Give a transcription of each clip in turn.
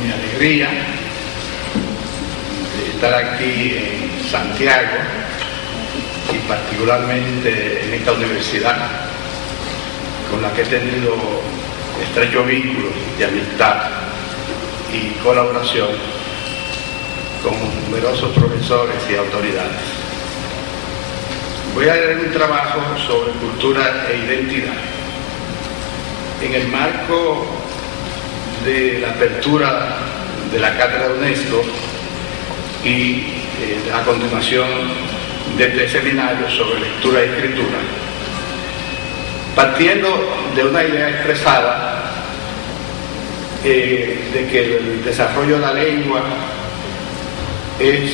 mi alegría de estar aquí en Santiago y particularmente en esta universidad con la que he tenido estrechos vínculos de amistad y colaboración con numerosos profesores y autoridades. Voy a leer un trabajo sobre cultura e identidad. En el marco de la apertura de la Cátedra de UNESCO y a continuación de este seminario sobre lectura y escritura, partiendo de una idea expresada de que el desarrollo de la lengua es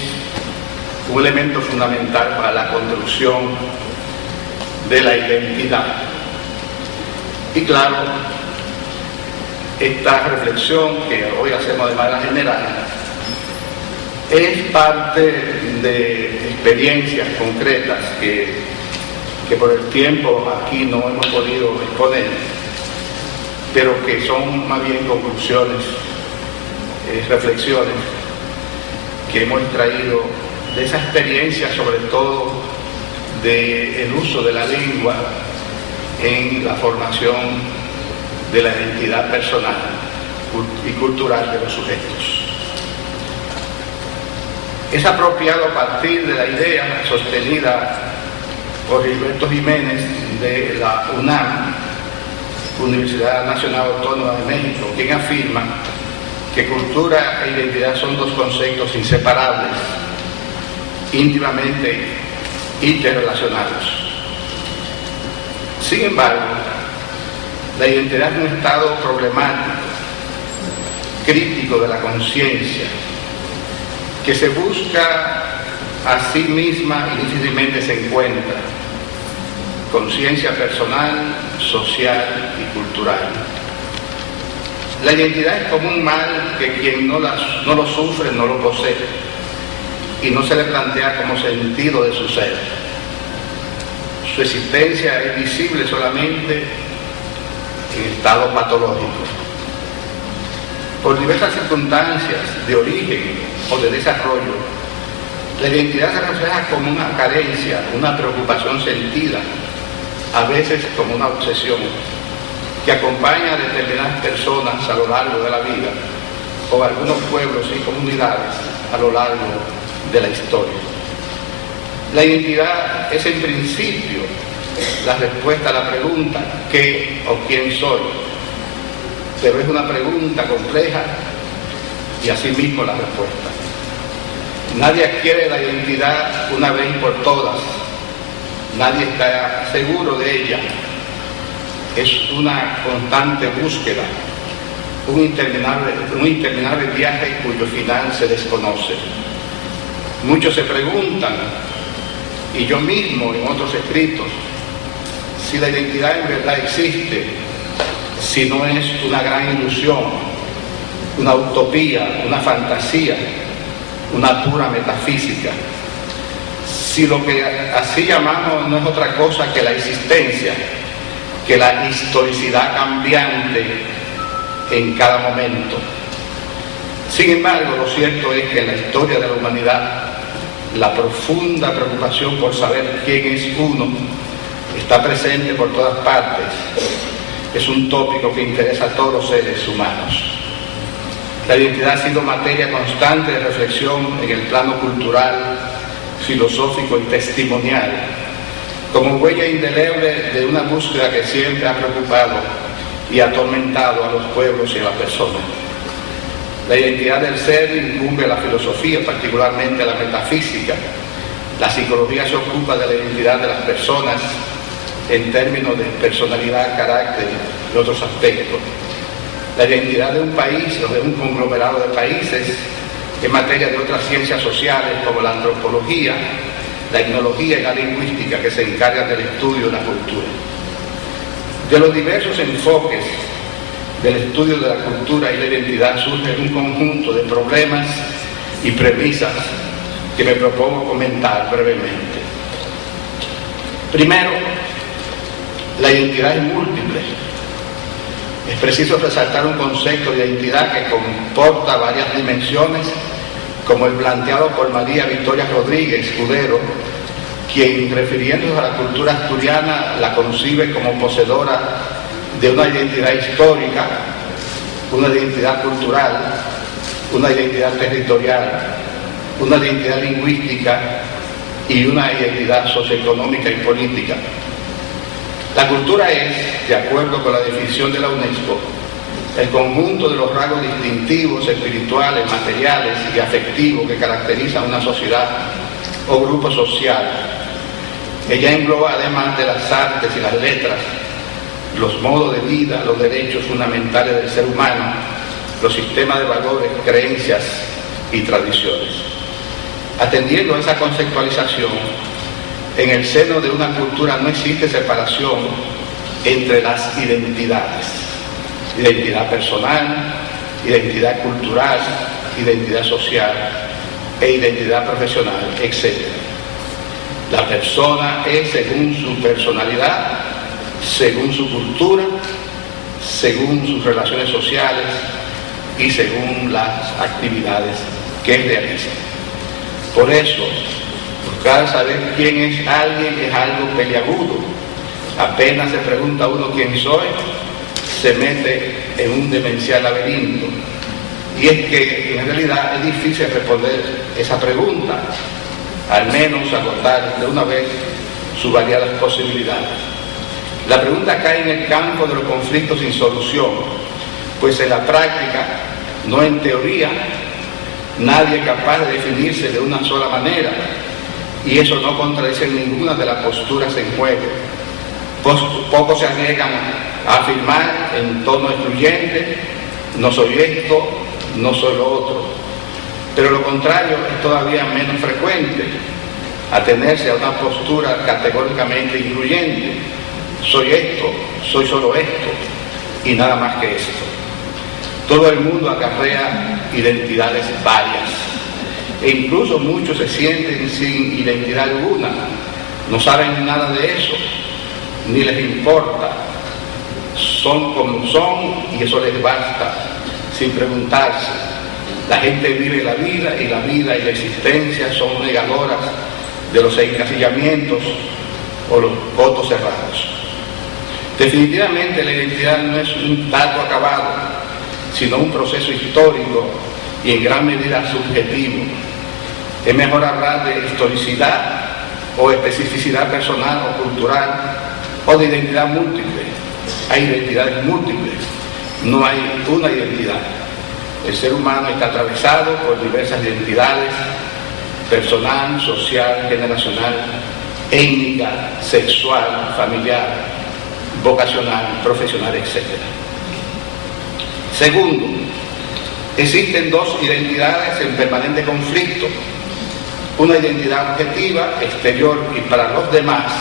un elemento fundamental para la construcción de la identidad. Y claro, esta reflexión que hoy hacemos de manera general es parte de experiencias concretas que por el tiempo aquí no hemos podido exponer, pero que son más bien conclusiones, reflexiones que hemos extraído de esa experiencia, sobre todo del uso de la lengua en la formación de la identidad personal y cultural de los sujetos. Es apropiado partir de la idea sostenida por Gilberto Jiménez de la UNAM, Universidad Nacional Autónoma de México, quien afirma que cultura e identidad son dos conceptos inseparables, íntimamente interrelacionados. Sin embargo, la identidad es un estado problemático, crítico de la conciencia, que se busca a sí misma y difícilmente se encuentra. Conciencia personal, social y cultural. La identidad es como un mal que quien no lo sufre no lo posee y no se le plantea como sentido de su ser. Su existencia es visible solamente en estado patológico. Por diversas circunstancias de origen o de desarrollo, la identidad se refleja como una carencia, una preocupación sentida, a veces como una obsesión, que acompaña a determinadas personas a lo largo de la vida, o a algunos pueblos y comunidades a lo largo de la historia. La identidad es en principio la respuesta a la pregunta ¿qué o quién soy? Pero es una pregunta compleja y asimismo la respuesta. Nadie adquiere la identidad una vez por todas, nadie está seguro de ella. Es una constante búsqueda, un interminable viaje cuyo final se desconoce. Muchos se preguntan, y yo mismo en otros escritos, si la identidad en verdad existe, si no es una gran ilusión, una utopía, una fantasía, una pura metafísica. Si lo que así llamamos no es otra cosa que la existencia, que la historicidad cambiante en cada momento. Sin embargo, lo cierto es que en la historia de la humanidad, la profunda preocupación por saber quién es uno está presente por todas partes. Es un tópico que interesa a todos los seres humanos. La identidad ha sido materia constante de reflexión en el plano cultural, filosófico y testimonial, como huella indeleble de una búsqueda que siempre ha preocupado y atormentado a los pueblos y a las personas. La identidad del ser incumbe a la filosofía, particularmente a la metafísica. La psicología se ocupa de la identidad de las personas en términos de personalidad, carácter y otros aspectos. La identidad de un país o de un conglomerado de países en materia de otras ciencias sociales como la antropología, la etnología y la lingüística, que se encargan del estudio de la cultura. De los diversos enfoques del estudio de la cultura y la identidad surge un conjunto de problemas y premisas que me propongo comentar brevemente. Primero, la identidad es múltiple. Es preciso resaltar un concepto de identidad que comporta varias dimensiones, como el planteado por María Victoria Rodríguez Escudero, quien, refiriéndose a la cultura asturiana, la concibe como poseedora de una identidad histórica, una identidad cultural, una identidad territorial, una identidad lingüística y una identidad socioeconómica y política. La cultura es, de acuerdo con la definición de la UNESCO, el conjunto de los rasgos distintivos, espirituales, materiales y afectivos que caracterizan una sociedad o grupo social. Ella engloba, además de las artes y las letras, los modos de vida, los derechos fundamentales del ser humano, los sistemas de valores, creencias y tradiciones. Atendiendo a esa conceptualización, en el seno de una cultura no existe separación entre las identidades: identidad personal, identidad cultural, identidad social e identidad profesional, etc. La persona es según su personalidad, según su cultura, según sus relaciones sociales y según las actividades que realiza. Por eso, buscar saber quién es alguien es algo peliagudo. Apenas se pregunta uno quién soy, se mete en un demencial laberinto. Y es que en realidad es difícil responder esa pregunta, al menos agotar de una vez sus variadas posibilidades. La pregunta cae en el campo de los conflictos sin solución, pues en la práctica, no en teoría, nadie es capaz de definirse de una sola manera, y eso no contradice ninguna de las posturas en juego. Pocos se arriesgan a afirmar en tono excluyente: no soy esto, no soy lo otro. Pero lo contrario es todavía menos frecuente: atenerse a una postura categóricamente incluyente: soy esto, soy solo esto y nada más que esto. Todo el mundo acarrea identidades varias, e incluso muchos se sienten sin identidad alguna, no saben nada de eso, ni les importa, son como son y eso les basta, sin preguntarse. La gente vive la vida y la vida y la existencia son negadoras de los encasillamientos o los votos cerrados. Definitivamente la identidad no es un dato acabado, sino un proceso histórico y en gran medida subjetivo. Es mejor hablar de historicidad o especificidad personal o cultural o de identidad múltiple. Hay identidades múltiples, no hay una identidad. El ser humano está atravesado por diversas identidades: personal, social, generacional, étnica, sexual, familiar, vocacional, profesional, etc. Segundo, existen dos identidades en permanente conflicto: una identidad objetiva, exterior y para los demás,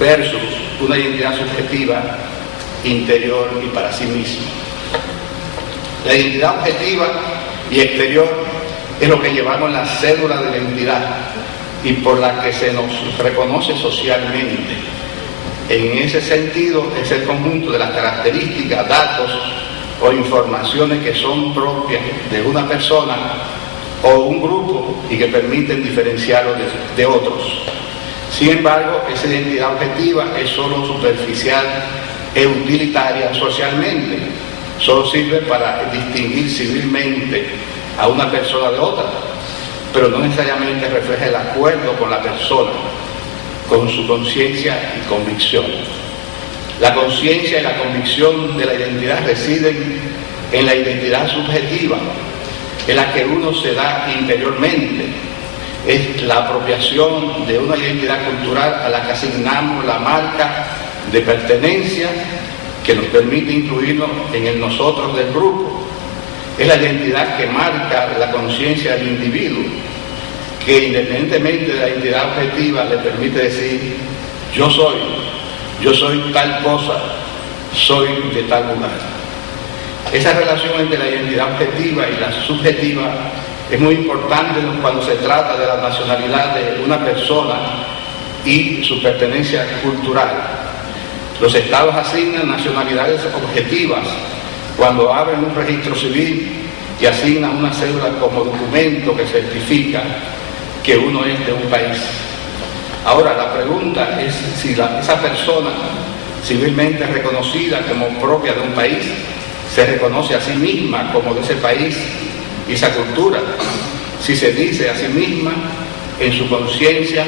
versus una identidad subjetiva, interior y para sí mismo. La identidad objetiva y exterior es lo que llevamos la cédula de identidad y por la que se nos reconoce socialmente. En ese sentido, es el conjunto de las características, datos o informaciones que son propias de una persona o un grupo y que permiten diferenciarlo de otros. Sin embargo, esa identidad objetiva es solo superficial e utilitaria socialmente. Solo sirve para distinguir civilmente a una persona de otra, pero no necesariamente refleja el acuerdo con la persona, con su conciencia y convicción. La conciencia y la convicción de la identidad residen en la identidad subjetiva, en la que uno se da interiormente. Es la apropiación de una identidad cultural a la que asignamos la marca de pertenencia que nos permite incluirnos en el nosotros del grupo. Es la identidad que marca la conciencia del individuo, que independientemente de la identidad objetiva le permite decir: yo soy tal cosa, soy de tal lugar. Esa relación entre la identidad objetiva y la subjetiva es muy importante cuando se trata de la nacionalidad de una persona y su pertenencia cultural. Los estados asignan nacionalidades objetivas cuando abren un registro civil y asignan una cédula como documento que certifica que uno es de un país. Ahora, la pregunta es si esa persona civilmente reconocida como propia de un país se reconoce a sí misma como de ese país y esa cultura, si se dice a sí misma en su conciencia,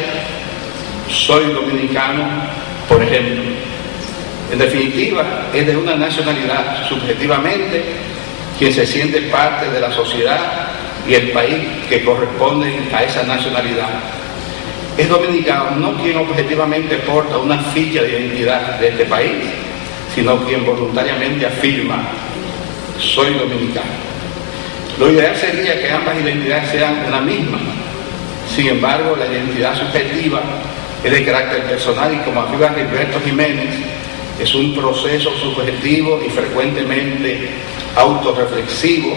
soy dominicano, por ejemplo. En definitiva, es de una nacionalidad subjetivamente quien se siente parte de la sociedad y el país que corresponden a esa nacionalidad. Es dominicano no quien objetivamente porta una ficha de identidad de este país, sino quien voluntariamente afirma, soy dominicano. Lo ideal sería que ambas identidades sean una misma. Sin embargo, la identidad subjetiva es de carácter personal y, como afirma Gilberto Jiménez, es un proceso subjetivo y frecuentemente autorreflexivo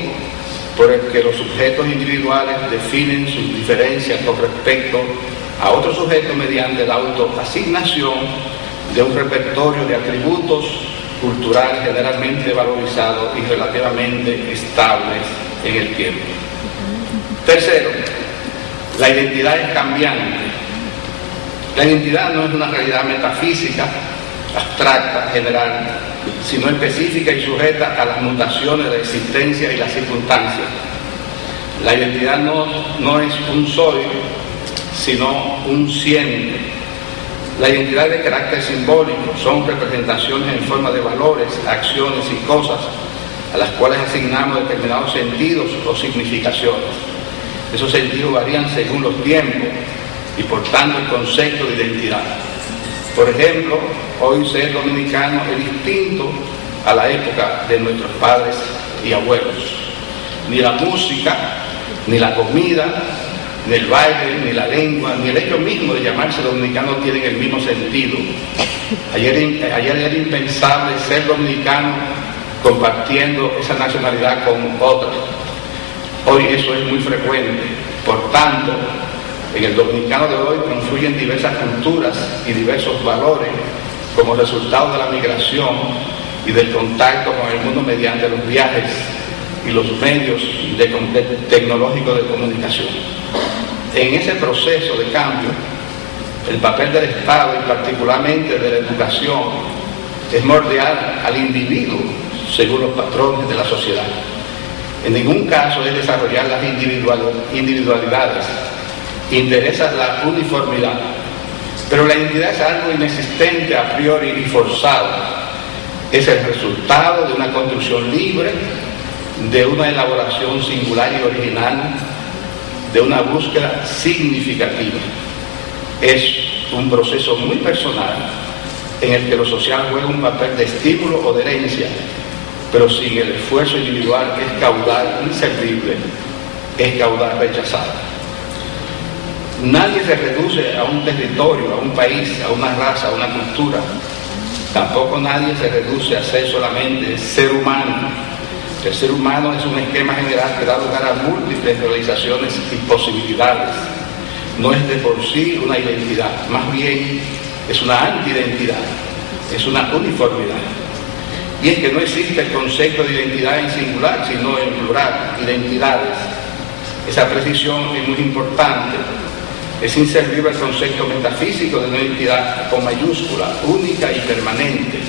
por el que los sujetos individuales definen sus diferencias con respecto a otros sujetos mediante la autoasignación de un repertorio de atributos culturales generalmente valorizados y relativamente estables en el tiempo. Tercero, la identidad es cambiante. La identidad no es una realidad metafísica, abstracta, general, sino específica y sujeta a las mutaciones de la existencia y las circunstancias. La identidad no es un soy, sino un siendo. La identidad es de carácter simbólico, son representaciones en forma de valores, acciones y cosas a las cuales asignamos determinados sentidos o significaciones. Esos sentidos varían según los tiempos y por tanto el concepto de identidad. Por ejemplo, hoy ser dominicano es distinto a la época de nuestros padres y abuelos. Ni la música, ni la comida, ni el baile, ni la lengua, ni el hecho mismo de llamarse dominicano tienen el mismo sentido. Ayer era impensable ser dominicano compartiendo esa nacionalidad con otros. Hoy eso es muy frecuente. Por tanto, en el dominicano de hoy confluyen diversas culturas y diversos valores como resultado de la migración y del contacto con el mundo mediante los viajes y los medios tecnológicos de comunicación. En ese proceso de cambio, el papel del Estado y particularmente de la educación es moldear al individuo según los patrones de la sociedad. En ningún caso es desarrollar las individualidades, interesa la uniformidad, pero la identidad es algo inexistente a priori y forzado. Es el resultado de una construcción libre, de una elaboración singular y original, de una búsqueda significativa. Es un proceso muy personal en el que lo social juega un papel de estímulo o de herencia, pero sin el esfuerzo individual es caudal inservible, es caudal rechazado. Nadie se reduce a un territorio, a un país, a una raza, a una cultura. Tampoco nadie se reduce a ser solamente ser humano. El ser humano es un esquema general que da lugar a múltiples realizaciones y posibilidades. No es de por sí una identidad, más bien es una antiidentidad, es una uniformidad. Y es que no existe el concepto de identidad en singular, sino en plural, identidades. Esa precisión es muy importante. Es inservible el concepto metafísico de una identidad con mayúscula, única y permanente.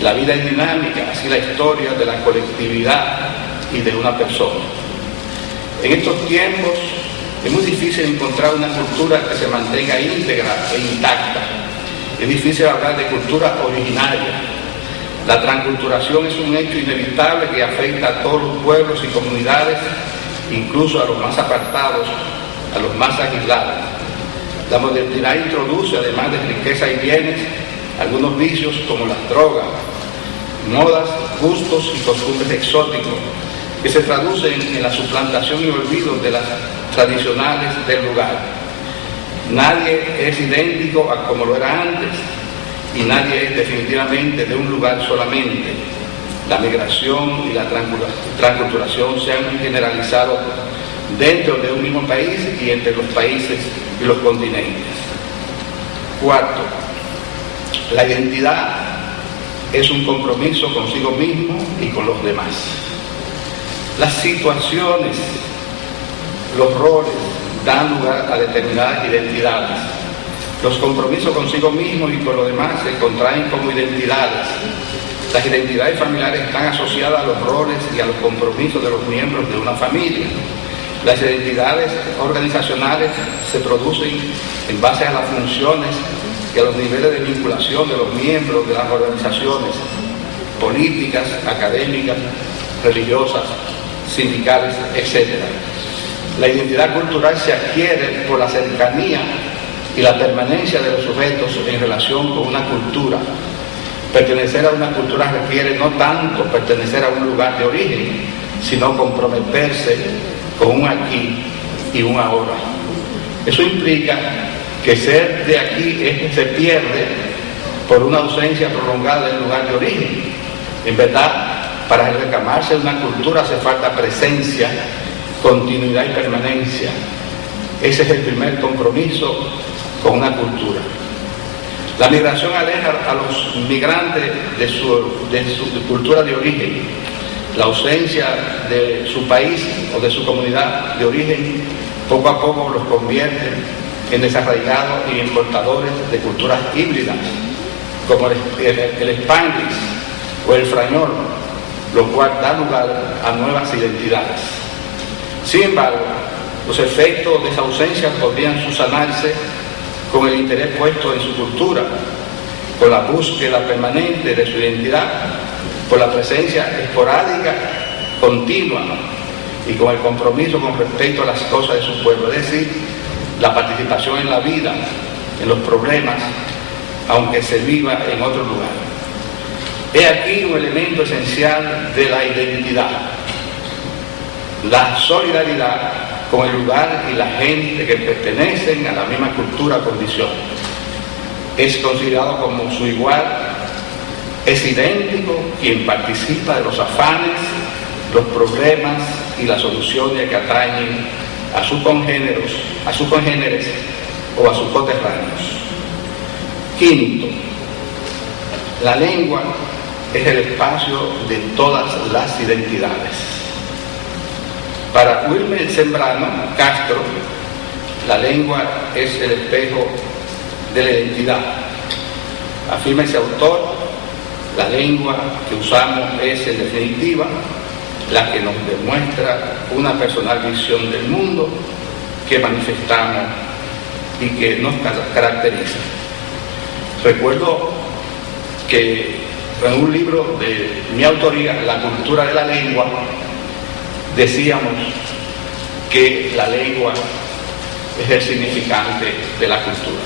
La vida es dinámica, así la historia de la colectividad y de una persona. En estos tiempos es muy difícil encontrar una cultura que se mantenga íntegra e intacta. Es difícil hablar de cultura originaria. La transculturación es un hecho inevitable que afecta a todos los pueblos y comunidades, incluso a los más apartados, a los más aislados. La modernidad introduce, además de riqueza y bienes, algunos vicios como las drogas, modas, gustos y costumbres exóticos, que se traducen en la suplantación y olvido de las tradicionales del lugar. Nadie es idéntico a como lo era antes, y nadie es definitivamente de un lugar solamente. La migración y la transculturación se han generalizado dentro de un mismo país y entre los países y los continentes. Cuarto, la identidad es un compromiso consigo mismo y con los demás. Las situaciones, los roles dan lugar a determinadas identidades. Los compromisos consigo mismo y con los demás se contraen como identidades. Las identidades familiares están asociadas a los roles y a los compromisos de los miembros de una familia. Las identidades organizacionales se producen en base a las funciones y a los niveles de vinculación de los miembros de las organizaciones políticas, académicas, religiosas, sindicales, etc. La identidad cultural se adquiere por la cercanía y la permanencia de los sujetos en relación con una cultura. Pertenecer a una cultura requiere no tanto pertenecer a un lugar de origen, sino comprometerse con un aquí y un ahora. Eso implica que ser de aquí se pierde por una ausencia prolongada del lugar de origen. En verdad, para reclamarse una cultura hace falta presencia, continuidad y permanencia. Ese es el primer compromiso con una cultura. La migración aleja a los migrantes de su cultura de origen. La ausencia de su país o de su comunidad de origen poco a poco los convierte en desarraigados y importadores de culturas híbridas, como el Spanglish o el Frañol, lo cual da lugar a nuevas identidades. Sin embargo, los efectos de esa ausencia podrían subsanarse con el interés puesto en su cultura, con la búsqueda permanente de su identidad, por la presencia esporádica, continua, y con el compromiso con respecto a las cosas de su pueblo, es decir, la participación en la vida, en los problemas, aunque se viva en otro lugar. He aquí un elemento esencial de la identidad: la solidaridad con el lugar y la gente que pertenecen a la misma cultura o condición. Es considerado como su igual, es idéntico quien participa de los afanes, los problemas y las soluciones que atañen a sus congéneres o a sus coterráneos. Quinto, la lengua es el espacio de todas las identidades. Para Wilmer Zambrano Castro, la lengua es el espejo de la identidad. Afirma ese autor, la lengua que usamos es, en definitiva, la que nos demuestra una personal visión del mundo que manifestamos y que nos caracteriza. Recuerdo que en un libro de mi autoría, La cultura de la lengua, decíamos que la lengua es el significante de la cultura.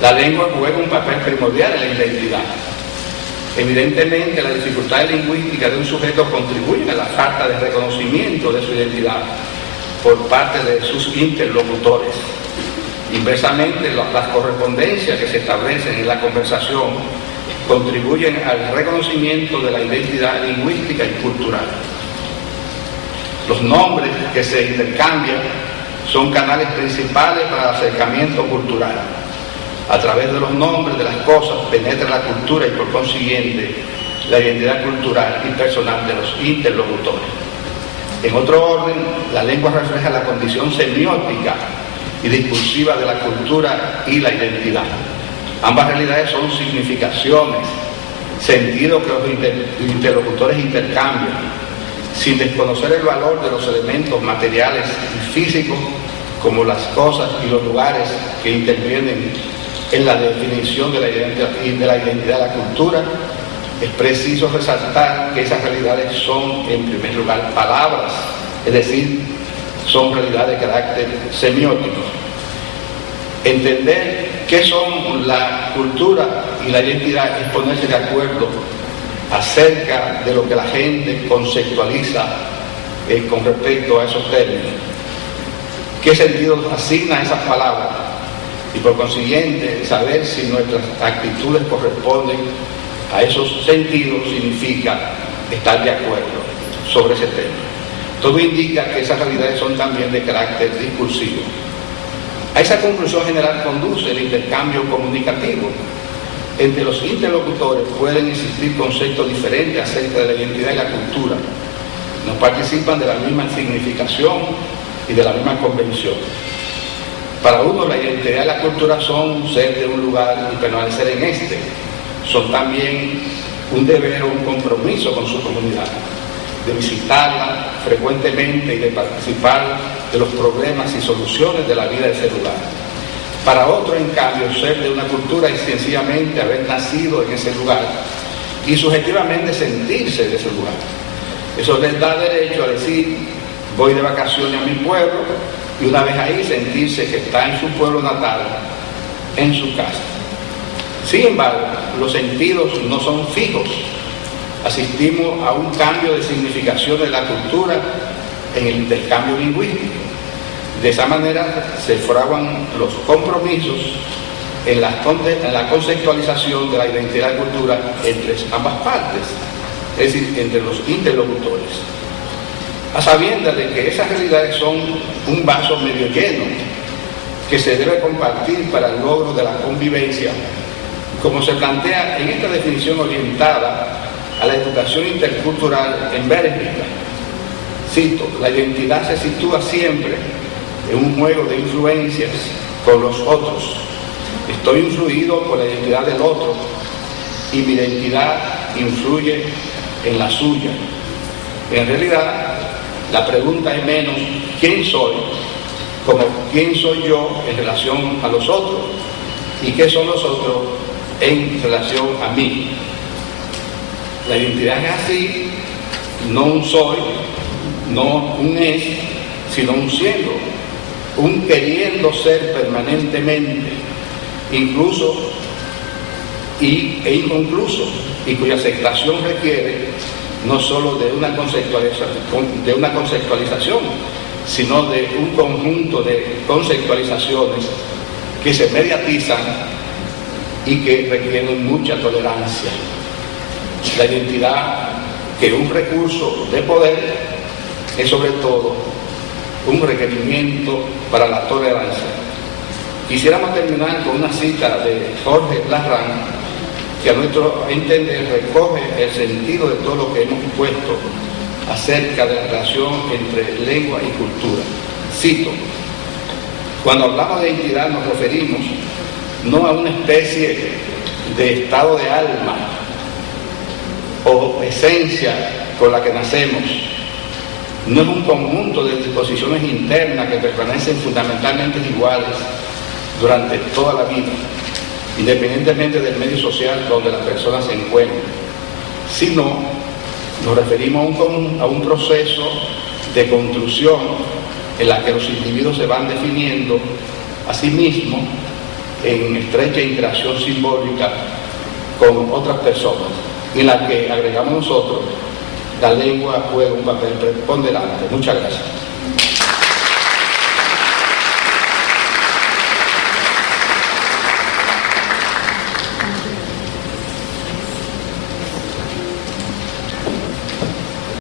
La lengua juega un papel primordial en la identidad. Evidentemente, las dificultades lingüísticas de un sujeto contribuyen a la falta de reconocimiento de su identidad por parte de sus interlocutores. Inversamente, las correspondencias que se establecen en la conversación contribuyen al reconocimiento de la identidad lingüística y cultural. Los nombres que se intercambian son canales principales para el acercamiento cultural. A través de los nombres de las cosas penetra la cultura y, por consiguiente, la identidad cultural y personal de los interlocutores. En otro orden, la lengua refleja la condición semiótica y discursiva de la cultura y la identidad. Ambas realidades son significaciones, sentidos que los interlocutores intercambian, sin desconocer el valor de los elementos materiales y físicos, como las cosas y los lugares que intervienen en la definición de la identidad de la cultura. Es preciso resaltar que esas realidades son, en primer lugar, palabras, es decir, son realidades de carácter semiótico. Entender qué son la cultura y la identidad es ponerse de acuerdo acerca de lo que la gente conceptualiza con respecto a esos términos. ¿Qué sentido asigna a esas palabras? Y por consiguiente, saber si nuestras actitudes corresponden a esos sentidos significa estar de acuerdo sobre ese tema. Todo indica que esas realidades son también de carácter discursivo. A esa conclusión general conduce el intercambio comunicativo. entre los interlocutores pueden existir conceptos diferentes acerca de la identidad y la cultura. No participan de la misma significación y de la misma convención. Para uno, la identidad y la cultura son ser de un lugar y permanecer en este. Son también un deber o un compromiso con su comunidad, de visitarla frecuentemente y de participar de los problemas y soluciones de la vida de ese lugar. Para otro, en cambio, ser de una cultura es sencillamente haber nacido en ese lugar y subjetivamente sentirse de ese lugar. Eso les da derecho a decir, voy de vacaciones a mi pueblo, y una vez ahí sentirse que está en su pueblo natal, en su casa. Sin embargo, los sentidos no son fijos. Asistimos a un cambio de significación de la cultura en el intercambio lingüístico. De esa manera se fraguan los compromisos en la conceptualización de la identidad y cultura entre ambas partes, es decir, entre los interlocutores, a sabiendas de que esas realidades son un vaso medio lleno que se debe compartir para el logro de la convivencia, como se plantea en esta definición orientada a la educación intercultural en Bélgica. Cito, la identidad se sitúa siempre en un juego de influencias con los otros. Estoy influido por la identidad del otro y mi identidad influye en la suya. En realidad, la pregunta es menos quién soy, como quién soy yo en relación a los otros y qué son los otros en relación a mí. La identidad es así, no un soy, no un es, sino un siendo, un queriendo ser permanentemente, incluso e inconcluso, y cuya aceptación requiere no solo de una conceptualización, sino de un conjunto de conceptualizaciones que se mediatizan y que requieren mucha tolerancia. La identidad, que es un recurso de poder, es sobre todo un requerimiento para la tolerancia. Quisiéramos terminar con una cita de Jorge Larraín, que a nuestro entender recoge el sentido de todo lo que hemos puesto acerca de la relación entre lengua y cultura. Cito, cuando hablamos de identidad nos referimos no a una especie de estado de alma o esencia con la que nacemos, no es un conjunto de disposiciones internas que permanecen fundamentalmente iguales durante toda la vida, independientemente del medio social donde la persona se encuentre, sino nos referimos a un proceso de construcción en la que los individuos se van definiendo a sí mismos en estrecha interacción simbólica con otras personas, en la que agregamos nosotros, la lengua juega un papel preponderante. Muchas gracias.